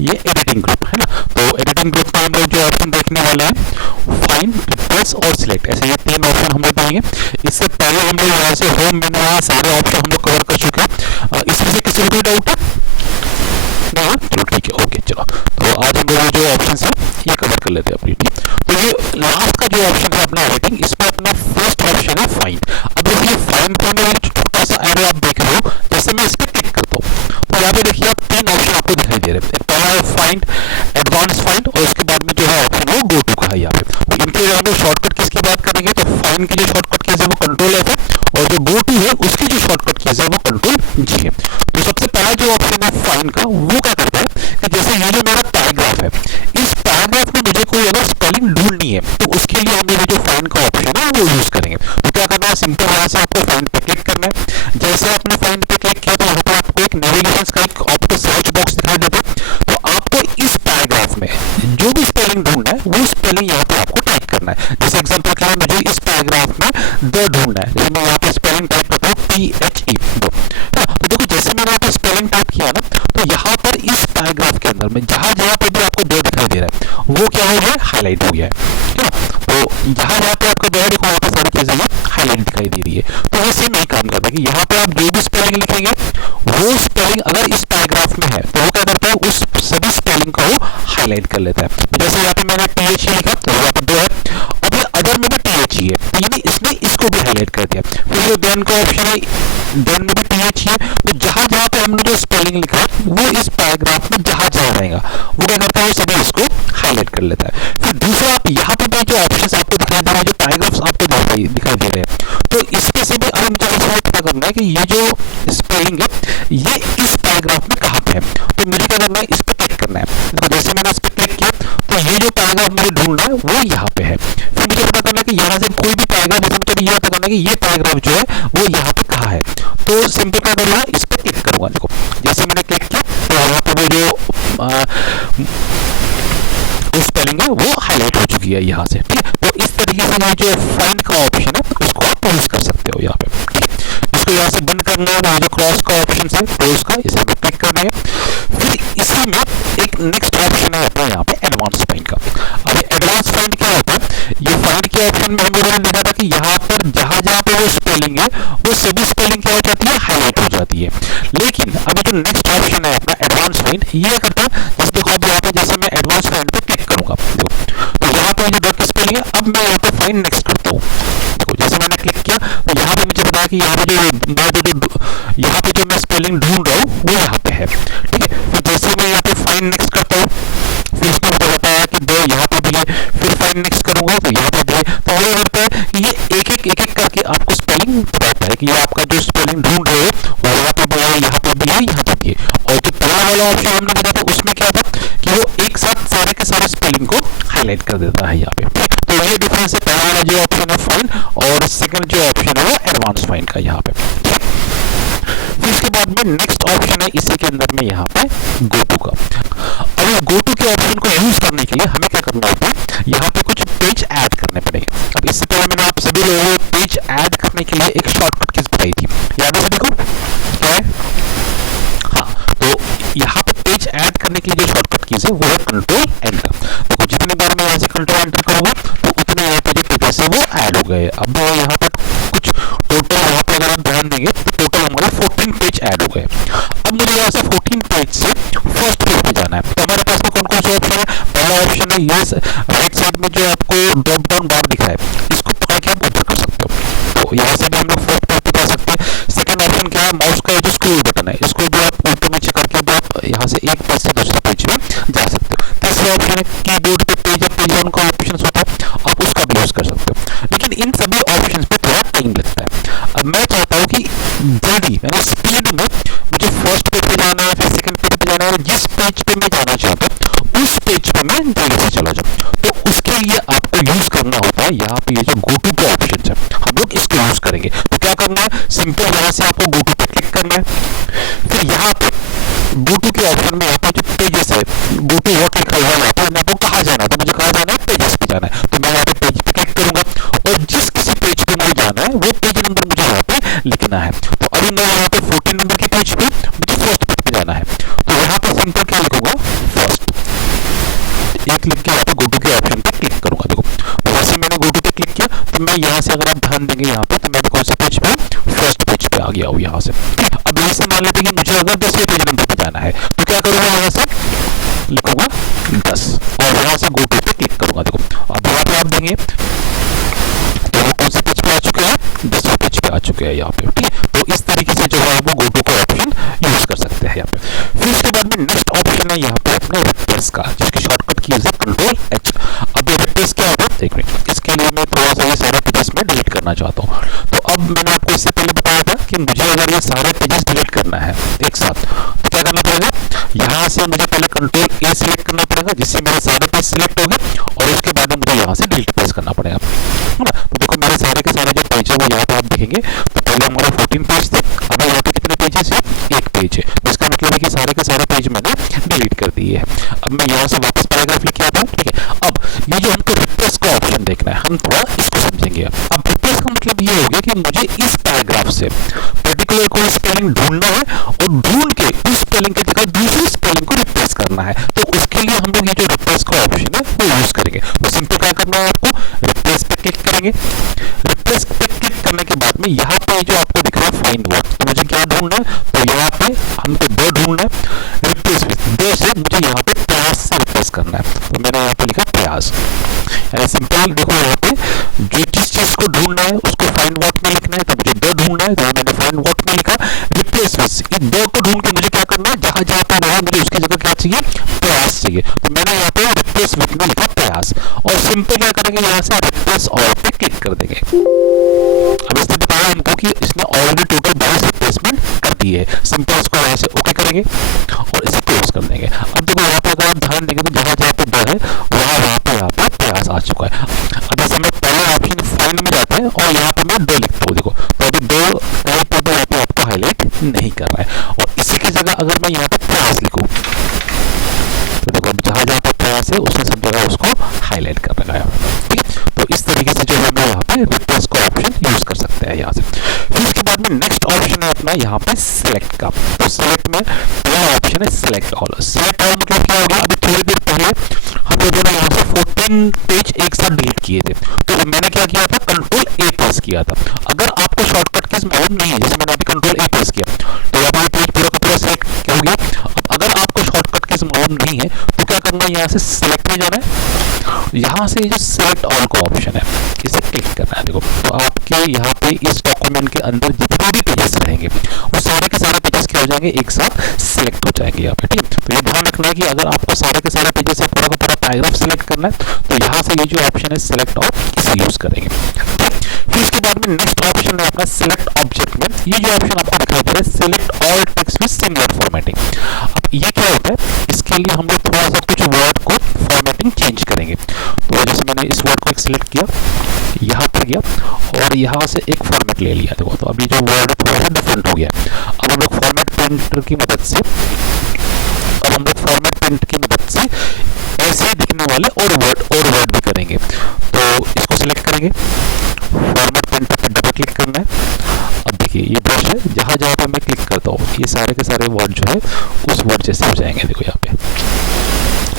ये editing group है ना। तो एडिटिंग ग्रुप में हम लोग जो ऑप्शन देखने वाले हैं फाइंड, रिप्लेस और सिलेक्ट, ऐसे ये 3 ऑप्शन हम लोग देंगे। इससे पहले हम लोग यहाँ से होम मेनू यहाँ सारे ऑप्शन हम लोग कवर कर चुके हैं। इसमें से किसी को भी डाउट है? नहीं, चलो ठीक है, ओके। चलो तो आज हम लोग जो ऑप्शन है ये कवर कर लेते हैं अपनी टीम। तो ये लास्ट का जो ऑप्शन है अपना एडिटिंग, इसमें अपना फर्स्ट ऑप्शन है फाइंड। अब ये फाइंड करने वाला छोटा सा एरो आप देख रहे हो, जैसे मैं इस पर क्लिक करता हूँ तो यहाँ पे देखिए आप 3 ऑप्शन आपको दिखाई दे रहे हैं। पहला है फाइंड, एडवांस फाइंड, और उसके बाद में जो है ऑप्शन वो गो टू का है यहाँ पे। तो इनके यहाँ पे शॉर्टकट कीज की बात करेंगे तो फाइंड की जो शॉर्टकट कीज है वो कंट्रोल F है, और जो गो टू है उसकी जो शॉर्टकट कीज है वो कंट्रोल G है। तो सबसे पहला जो ऑप्शन है फाइंड का, वो क्या करता है कि जैसे ये जो मेरा पैराग्राफ है, इस पैराग्राफ में मुझे कोई अगर स्पेलिंग ढूंढनी है तो उसके लिए हम ये जो फाइंड का ऑप्शन है वो यूज करेंगे। तो क्या करना है, सिंपल यहाँ से आपको फाइंड पे क्लिक करना है। जैसे आपने फाइंड पे क्लिक किया तो यहाँ पे आपको एक नेविगेशन का एक आपको सर्च बॉक्स दिखाई देता है। तो आपको इस पैराग्राफ में जो भी स्पेलिंग ढूंढना है वो स्पेलिंग यहाँ पे आपको टाइप करना है। जैसे एग्जांपल के लिए मुझे इस पैराग्राफ में द ढूंढना है, जैसे मैं यहाँ पे स्पेलिंग टाइप करता हूँ THE दो। तो देखो जैसे मैंने यहाँ पे स्पेलिंग टाइप किया ना, तो यहाँ पर इस पैराग्राफ के अंदर में जहां जहां पे भी आपको दो दिखाई दे रहा है वो क्या हो गया, हाईलाइट हो गया है ना। तो जहां जहां पे आपको दो देखो वहां पे सारी चीजें हाईलाइट दिखाई दे रही है। तो वैसे नहीं काम करता कि यहाँ पे आप जो भी स्पेलिंग लिखेंगे वो स्पेलिंग अगर इस पैराग्राफ में है तो वो क्या करता है, उस सभी स्पेलिंग को वो हाईलाइट कर लेता है। जैसे यहाँ पे मैंने THE लिखा तो यहाँ पे 2 है, अब ये अदर में भी THE है, तो यानी इसने इसको भी हाईलाइट कर दिया। फिर जो देन का ऑप्शन है, देन में भी THE है, तो जहां जहां पे हमने जो स्पेलिंग लिखा है वो इस पैराग्राफ में जहां जहां रहेगा वो क्या करता है, वो सभी इसको हाईलाइट कर लेता है। फिर दूसरा आप यहाँ पे भी जो ऑप्शन आपको दिखाई दे रहा है, जो पैराग्राफ्स आपको दिखाई दे रहे हैं, तो इसके से भी अब मुझे ऐसा पता करना है कि ये जो स्पेलिंग है ये इस पैराग्राफ में कहाँ पे है। तो मुझे क्या करना है, इस पर क्लिक करना है। तो जैसे मैंने इस पर क्लिक किया तो ये जो पैराग्राफ मुझे ढूंढना है वो यहाँ पे है। फिर मुझे पता करना है कि यहाँ से कोई भी पैराग्राफ, मतलब ये पता करना है कि ये पैराग्राफ जो है वो यहाँ पे कहाँ है। तो सिंपल क्या करूँगा, इस पर क्लिक करूंगा। देखो जैसे मैंने क्लिक किया तो यहाँ पे वो जो स्पेलिंग है वो हाईलाइट हो चुकी है यहाँ से, ठीक है। तो इस तरीके से ये जो फाइंड का ऑप्शन है उसको आप यूज कर सकते हो यहाँ पे, ठीक है। इसको यहाँ से बंद करना है, वहाँ जो क्रॉस का ऑप्शन है तो उसका इसे पे क्लिक करना है। फिर इसी में एक नेक्स्ट ऑप्शन है अपना यहाँ पे एडवांस फाइंड का। अब एडवांस फाइंड क्या होता है, ये फाइंड के ऑप्शन में हम लोगों ने देखा था कि यहाँ पर जहां जहां पे वो स्पेलिंग है वो सभी स्पेलिंग क्या हो जाती है, हाईलाइट हो जाती है। लेकिन अब जो नेक्स्ट ऑप्शन है अपना एडवांस फाइंड, ये करता है जैसे देखो अब यहाँ पे जैसे मैं एडवांस फाइंड पे क्लिक करूंगा तो यहाँ पे जो दो स्पेलिंग है, अब मैं यहाँ पे फाइंड नेक्स्ट करता हूँ। देखो जैसे मैंने क्लिक किया तो यहाँ पे मुझे बताया कि यहाँ पे यहाँ पे जो मैं स्पेलिंग ढूंढ रहा हूँ वो यहाँ पे है, ठीक है। तो जैसे मैं यहाँ पे फाइंड नेक्स्ट करता हूँ, फिर उसने मुझे बताया कि दो यहाँ पे भी है, फिर फाइंड नेक्स्ट करूंगा तो यहाँ पे भी है। तो ये करता है कि ये एक एक करके आपको स्पेलिंग बताता है कि ये आपका जो स्पेलिंग ढूंढ रहे हो वो यहाँ पे भी है, यहाँ पे भी है, यहाँ पे भी है। और जो पहला वाला ऑप्शन हमने देखा था उसमें क्या था कि वो एक साथ सारे के सारे स्पेलिंग को हाईलाइट कर देता है यहाँ पे। तो ये डिफरेंस है पहला वाला जो ऑप्शन है फाइंड और सेकंड जो ऑप्शन है वो एडवांस फाइंड का यहाँ पे। फिर इसके बाद में नेक्स्ट ऑप्शन है इसी के अंदर में यहाँ पे गो टू का। अब इस गो टू के ऑप्शन को यूज करने के लिए हमें क्या करना होता है, यहाँ पे कुछ पेज ऐड करने पड़ेंगे। अब इससे पहले मैंने आप सभी लोगों को पेज ऐड करने के लिए एक शॉर्टकट कीज बताई थी, याद है सभी को, क्या है? हाँ, तो यहाँ पे पेज ऐड करने के लिए जो शॉर्टकट कीज है वो है कंट्रोल एंटर। देखो जितनी बार मैं यहाँ से कंट्रोल एंटर करूंगा तो उतने यहाँ पे जो पेजेस है वो ऐड हो गए। अब यहाँ पर कुछ टोटल यहाँ पे अगर आप ध्यान देंगे तो टोटल हमारे 14 पेज ऐड हो गए। अब मुझे यहाँ से 14 पेज से फर्स्ट पेज पे जाना है। तो हमारे पास में कौन कौन से ऑप्शन है, पहला ऑप्शन है ये राइट साइड में जो आपको ड्रॉप डाउन बार दिखा है, इसको पकड़ के आप ऊपर कर सकते हो। तो यहाँ से भी हम लोग फर्स्ट पेज पे जा सकते हैं। सेकंड ऑप्शन क्या है, माउस का जो स्क्रोल बटन है इसको जो आप ऊपर नीचे करके भी आप यहाँ से एक पेज से दूसरे पेज में जा सकते हो। तीसरा ऑप्शन है कीबोर्ड पे पेज अप पेज डाउन का ऑप्शन होता है, आप उसका भी यूज कर सकते हो। लेकिन इन सभी ऑप्शन पे थोड़ा टाइम लगता है। अब मैं चाहता हूँ कि जल्दी यानी स्पीड में मुझे फर्स्ट पेज पे जाना है, फिर सेकंड पेज पे जाना है, जिस पेज पे मैं जाना चाहता हूँ उस पेज पे मैं जल्दी से चला जाऊँ। तो उसके लिए आपको यूज करना होता है यहाँ पे ये जो गो टू का ऑप्शन है, हम लोग इसको यूज करेंगे। तो क्या करना है, सिंपल यहाँ से आपको गो टू पे क्लिक करना है। फिर यहाँ पे गो टू के ऑप्शन में यहाँ पे जो पेजेस है, गो टू व्हाट लिखा हुआ है यहाँ पे, आपको कहाँ जाना है, तो मुझे कहाँ जाना है, पेजेस पे जाना है। तो मैं यहाँ पे पेज पे क्लिक करूंगा और जिस किसी पेज पे मुझे जाना है वो पेज नंबर मुझे यहाँ पे लिखना है। तो अभी मैं यहाँ पे 14 नंबर के पेज पे मुझे फर्स्ट पेज पे जाना है, तो यहाँ पे सिंपल क्या लिखूंगा, ध्यान देंगे यहाँ पे, तो मैं कौन से पेज पे, फर्स्ट पेज पे आ गया हूँ यहाँ से। अब यहीं से मान लेते हैं कि मुझे अगर 10वें पेज नंबर पे जाना है तो क्या करूँगा, यहाँ से लिखूंगा 10 और यहाँ से गो टू पे क्लिक करूंगा। देखो अब यहाँ पे आप देंगे तो वो कौन से पेज पे आ चुके हैं, 10वें पेज पे आ चुके हैं यहाँ पे, ठीक है। तो इस तरीके से जो है वो गो टू का ऑप्शन यूज कर सकते हैं यहाँ पे। फिर उसके बाद में नेक्स्ट ऑप्शन है यहाँ पे अपने रिप्लेस का, जिसकी शॉर्टकट की है Ctrl+H। अब ये रिप्लेस क्या होता है, एक मिनट, इसके लिए मैं थोड़ा सा ये सारे पेजेस में डिलीट करना चाहता हूँ। तो अब मैंने आपको इससे पहले बताया था कि मुझे अगर ये सारे पेजेस डिलीट करना है एक साथ तो क्या करना पड़ेगा, यहाँ से मुझे पहले Ctrl+A सिलेक्ट करना पड़ेगा, जिससे मेरे सारे पेज सिलेक्ट हो गए, और उसके बाद मुझे यहाँ से डिलीट प्रेस करना पड़ेगा, है ना। तो देखो मेरे सारे के सारे जो पेज है वो यहाँ पे आप देखेंगे, तो पहले हमारा 14 पेज थे, अब यहाँ पे कितने पेजेस है, एक पेज है, जिसका मतलब है कि सारे के सारे पेज मैंने डिलीट कर दिए हैं। अब मैं यहाँ से वापस पैराग्राफ लिख के आता हूँ, ठीक है। अब ये जो हमको रिप्लेस का ऑप्शन देखना है, हम थोड़ा इसको समझेंगे। अब रिप्लेस का मतलब ये हो गया कि मुझे इस पैराग्राफ से पर्टिकुलर कोई स्पेलिंग ढूंढना है और ढूंढ के उस स्पेलिंग की जगह दूसरी स्पेलिंग को रिप्लेस करना है। तो उसके लिए हम लोग ये जो रिप्लेस का ऑप्शन है वो यूज करेंगे। तो सिंपल क्या करना है आपको, रिप्लेस पे क्लिक करेंगे। रिप्लेस पे क्लिक करने के बाद में यहाँ पे जो आपको दिख रहा है फाइंड वर्ड, तो मुझे क्या ढूंढना है, तो यहाँ पे हमको दो ढूंढना है। रिप्लेस दो से मुझे यहाँ पे प्याज से रिप्लेस करना है, तो मैंने यहाँ पे लिखा प्याज। सिंपल देखो यहाँ पे जो जिस चीज को ढूंढना है उसको फाइंड वर्ड में लिखना है, तो मुझे दो ढूंढना है, तो मैंने फाइंड वर्ड में लिखा रिप्लेस विद। इन दो को ढूंढ के मुझे क्या करना है, जहां जहां पे रहा मुझे उसकी जगह क्या चाहिए, प्रयास चाहिए, तो मैंने यहाँ पे रिप्लेस विद में लिखा प्रयास। और सिंपल क्या करेंगे, यहाँ से रिप्लेस ऑल पे क्लिक कर देंगे। अब इसने बताया हमको कि इसने ऑलरेडी टोटल 22 रिप्लेसमेंट कर दी है। सिंपल इसको यहाँ से ओके करेंगे और इसे क्लोज कर देंगे। अब देखो यहाँ पे अगर आप ध्यान देंगे तो जहां जहां पे दो है वहां पे यहाँ पे प्रयास आ चुका है। अब जैसे मैं पहले ऑप्शन फाइंड में जाते हैं और यहाँ पे मैं दो लिखता हूँ, देखो तो अभी दो कहीं पर यहाँ पे आपको हाईलाइट नहीं कर रहा है। और इसी की जगह अगर मैं यहाँ पे प्रयास लिखूँ तो देखो जहां जहां पे प्रयास है उसने सब जगह उसको हाईलाइट कर रखा है, ठीक है। तो इस तरीके से जो है मैं यहाँ पे रिप्लेस का ऑप्शन यूज कर सकते हैं यहाँ से। फिर उसके बाद में नेक्स्ट ऑप्शन है अपना यहाँ पे सिलेक्ट का। तो सिलेक्ट में पहला ऑप्शन है सिलेक्ट ऑल। सिलेक्ट ऑल मतलब क्या होगा, अभी थोड़ी देर पहले हम लोगों ने यहाँ से 14 पेज एक साथ डिलीट किए थे, तो मैंने क्या किया था, Ctrl+A प्रेस किया था। अगर आपको शॉर्टकट कीज मालूम नहीं है, जैसे मैंने अभी Ctrl+A प्रेस किया तो यहाँ पे पेज पूरा का पूरा सिलेक्ट हो गया। अब अगर आपको शॉर्टकट कीज मालूम नहीं है तो क्या करना है, यहाँ से सिलेक्ट में जाना है, यहाँ से जो सिलेक्ट ऑल का ऑप्शन है इसे क्लिक करना है। देखो तो आपके यहाँ पे इस डॉक्यूमेंट के अंदर जितने भी पेजेस रहेंगे वो सारे के सारे पेजेस क्या हो जाएंगे, एक साथ सिलेक्ट हो जाएंगे यहाँ पे, ठीक है। तो ये ध्यान रखना है कि अगर आपको सारे के सारे पेजेस से पूरा का पूरा पैराग्राफ सिलेक्ट करना है तो यहाँ से ये जो ऑप्शन है सिलेक्ट ऑल इसे यूज करेंगे। फिर उसके बाद में नेक्स्ट ऑप्शन है अपना सिलेक्ट ऑब्जेक्ट में। ये जो ऑप्शन आपको दिखाई दे रहा है select all text with similar formatting. अब ये क्या होता है, इसके लिए हम लोग थोड़ा सा कुछ वर्ड को फॉर्मेटिंग चेंज करेंगे। तो जैसे मैंने इस वर्ड को एक सिलेक्ट किया, यहाँ पर गया और यहाँ से एक फॉर्मेट ले लिया, देखो तो अभी जो वर्ड थोड़ा सा डिफरेंट हो गया। अब हम लोग फॉर्मेट प्रिंटर की मदद से ऐसे दिखने वाले और वर्ड भी करेंगे। तो इसको सिलेक्ट करेंगे, फॉर्मेट प्रिंटर पर डबल क्लिक करना है। अब देखिए ये ब्रश है, जहां जहां पर मैं क्लिक करता हूँ ये सारे के सारे वर्ड जो है उस वर्ड जैसे हो जाएंगे, देखो यहाँ पे,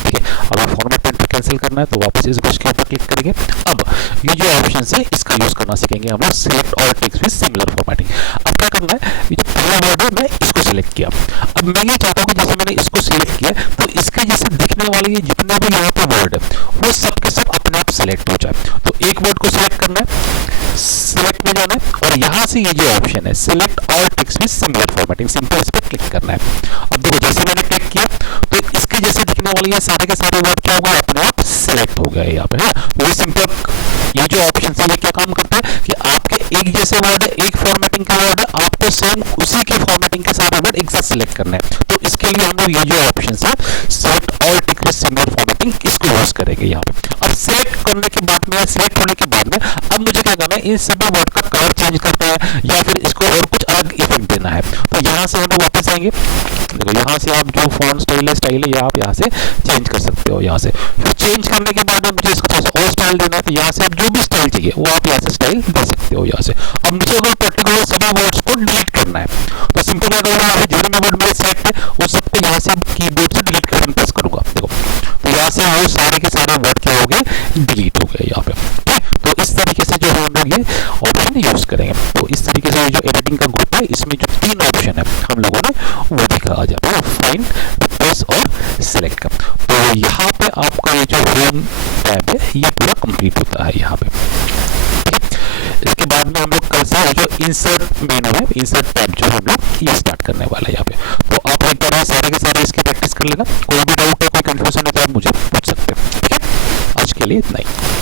ठीक है। अगर फॉर्मेट प्रिंटर कैंसिल करना है तो वापस इस ब्रश के ऊपर क्लिक करेंगे। अब ये जो ऑप्शन है इसका यूज करना सीखेंगे हम लोग, select all text with similar formatting. अब क्या करना है, ये जो पहला वर्ड है मैं इसको सिलेक्ट किया। अब मैं ये चाहता हूँ कि जैसे मैंने इसको सिलेक्ट किया तो इसके जैसे दिखने वाले जितने भी यहाँ पे वर्ड है वो सब के सब अपने आप सिलेक्ट हो जाए। तो एक वर्ड को सिलेक्ट करना है, सिलेक्ट में जाना है और यहाँ से ये जो ऑप्शन है select all text with similar formatting, simple इस पर क्लिक करना है। अब देखो जैसे मैंने क्लिक किया तो इसके जैसे दिखने वाले ये सारे के सारे वर्ड क्या हो गए, अपने आप सिलेक्ट हो गए यहाँ पे, है। तो ये सिंपल ये जो ऑप्शन है ये क्या काम करता है कि आपके एक जैसे वर्ड है, एक फॉर्मेटिंग का वर्ड है, आपको सेम उसी के फॉर्मेटिंग के सारे वर्ड एक साथ सिलेक्ट करना है। तो इसके लिए हम लोग ये जो ऑप्शन है select all text with similar formatting इसको यूज करेंगे यहाँ पे। अब सिलेक्ट करने के बाद में, सिलेक्ट होने के बाद में अब मुझे क्या करना है, इन सभी वर्ड का कलर चेंज करना है या फिर इसको और कुछ अलग इफेक्ट देना है। तो यहाँ से हम लोग वापस आएंगे, देखो यहाँ से आप जो फॉन्ट स्टाइल है ये आप यहाँ से चेंज कर सकते हो। यहाँ से फिर चेंज करने के बाद में मुझे इसको थोड़ा सा और स्टाइल देना है, तो यहाँ से आप जो भी स्टाइल चाहिए वो आप यहाँ से स्टाइल दे सकते हो यहाँ से। अब मुझे अगर पर्टिकुलर सभी वर्ड्स को डिलीट करना है तो सिंपल क्या करूँगा, यहाँ पे जो भी वर्ड मेरे सेलेक्ट है वो सबको यहाँ से कीबोर्ड से डिलीट करके प्रेस करूंगा, देखो तो यहाँ से वो सारे के सारे वर्ड क्या हो गए, डिलीट हो गए यहाँ पे। तो इस तरीके से जो हम लोग ये ऑप्शन यूज करेंगे। तो इस तरीके से जो एडिटिंग का ग्रुप है इसमें जो 3 ऑप्शन है हम लोगों ने वो देखा आ जाता है, फाइंड, प्रेस और सिलेक्ट का। तो यहाँ पे आपका ये जो होम टैब है ये पूरा कंप्लीट होता है यहाँ पे। इसके बाद में हम लोग कल से जो इंसर्ट मेनू है, इंसर्ट टैब जो हम लोग ये स्टार्ट करने वाला है यहाँ पे। तो आप एक बार सारे के सारे इसकी प्रैक्टिस कर लेना। कोई भी डाउट है, कोई कंफ्यूजन है तो आप मुझे पूछ सकते हैं। ठीक है, आज के लिए इतना ही।